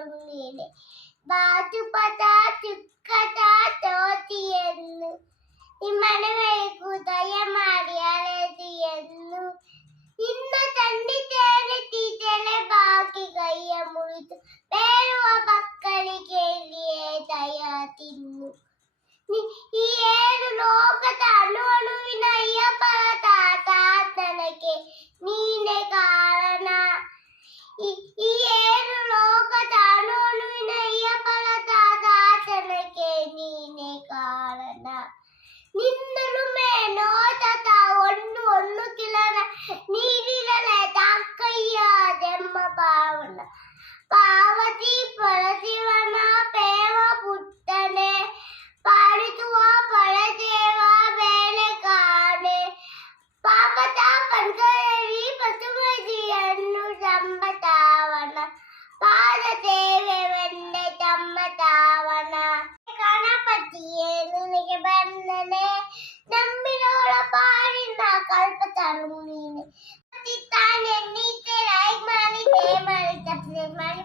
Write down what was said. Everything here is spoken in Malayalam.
കഴുകുന്നീട് ബാജുപതാത്തിയെന്നു ഇമ്മനമാറിയാലെത്തിയെന്നു ഇന്ന് തണ്ടി തേനെത്തിയിട്ടേ ബാക്കി കയ്യ മുറിച്ചു വേറുവ മക്കളി കേളിയെ തയ്യാ തിന്നു. ഈ ഏഴ് ലോകത്ത് അണുവണുവിന് അയ്യപ്പ താത്താത്തനക്ക് നീനെ കാണ. ഈ ഏഴ് ನಿನ್ನನುಮೆ ನೋದದ ಒಂದು ಒಂದು ಕಿಲನ ನೀರಿರಲೆ ತಾಕಯ್ಯ ದೆಮ್ಮ ಪಾವನ ಪಾವತಿ कल्प तरुणी ने पिता ने नीचे लाइक मारी दे मारी चपले मारी